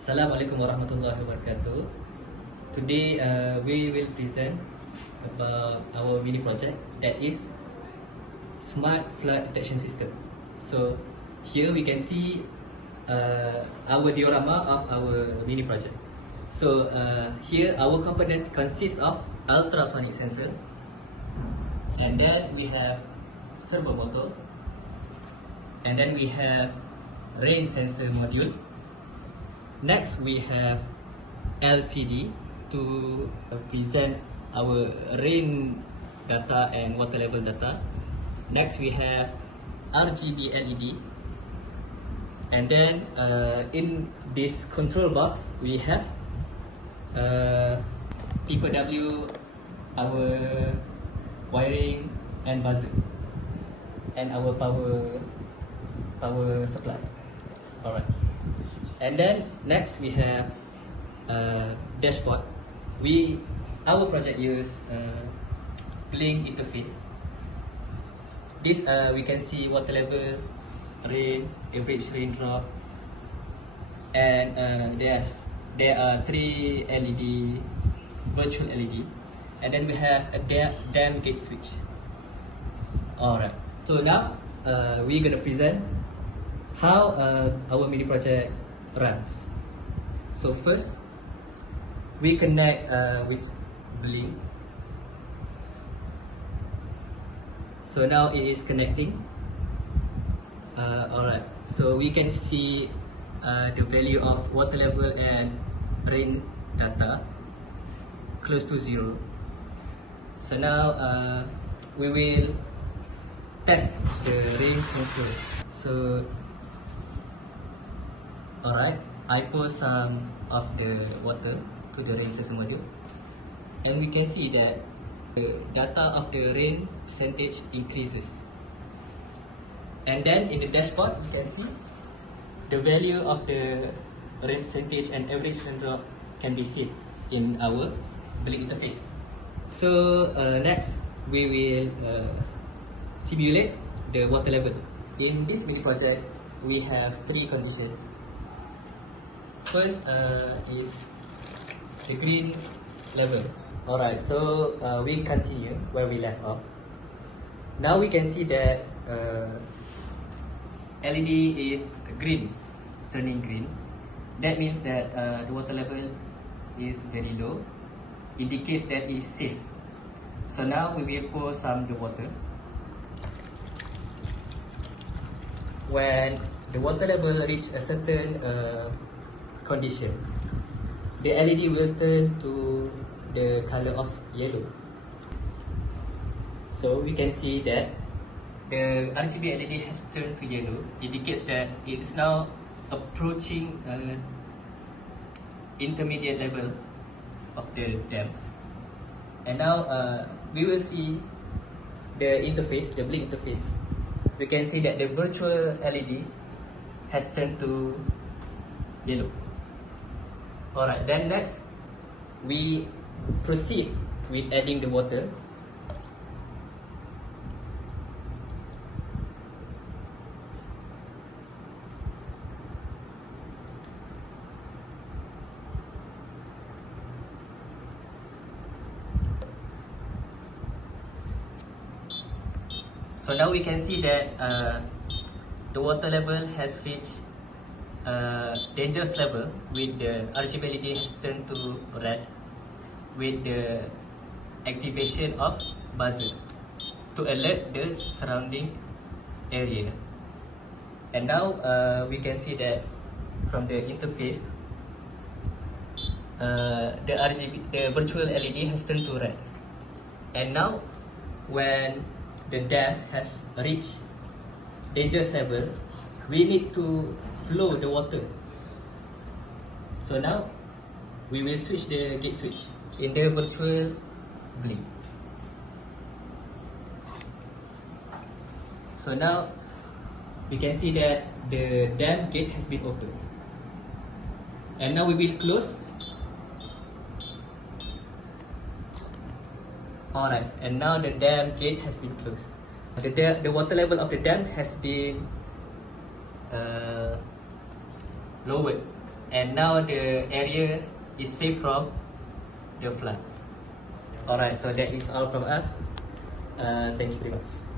Assalamualaikum warahmatullahi wabarakatuh. Today we will present about our mini project that is Smart Flood Detection System. So here we can see our diorama of our mini project. So here our components consist of ultrasonic sensor, and then we have servo motor, and then we have rain sensor module. Next, we have LCD to present our rain data and water level data. Next, we have RGB LED. And then in this control box, we have PPW, our wiring and buzzer, and our power supply. Alright. And then next we have dashboard. Our project use Blink interface. This we can see water level, rain, average raindrop, and there are 3 LED, virtual LED, and then we have a dam gate switch. Alright. So now we're gonna present how our mini project runs. So first, we connect with Blink. So now it is connecting. Alright, so we can see the value of water level and rain data close to 0. So now we will test the rain sensor. So alright, I pour some of the water to the rain sensor module, and we can see that the data of the rain percentage increases. And then in the dashboard, you can see the value of the rain percentage and average raindrop can be seen in our Blink interface. So next, we will simulate the water level. In this mini project, we have 3 conditions. First is the green level. Alright, so we continue where we left off. Now we can see that LED is green, turning green. That means that the water level is very low, indicates that it's safe. So now we will pour some the water. When the water level reach a certain condition, the LED will turn to the color of yellow. So we can see that the RGB LED has turned to yellow, indicates that it is now approaching intermediate level of the dam. And now we will see the interface, the Blink interface. We can see that the virtual LED has turned to yellow. Alright, then next we proceed with adding the water. So now we can see that the water level has reached dangerous level, with the RGB LED has turned to red, with the activation of buzzer to alert the surrounding area. And now we can see that from the interface, the virtual LED has turned to red. And now when the dam has reached dangerous level, we need to flow the water. So now we will switch the gate switch in the virtual Blink. So now we can see that the dam gate has been opened, and now we will close. Alright, and now the dam gate has been closed. The water level of the dam has been lowered and now the area is safe from the flood. Alright, so that is all from us. Thank you very much.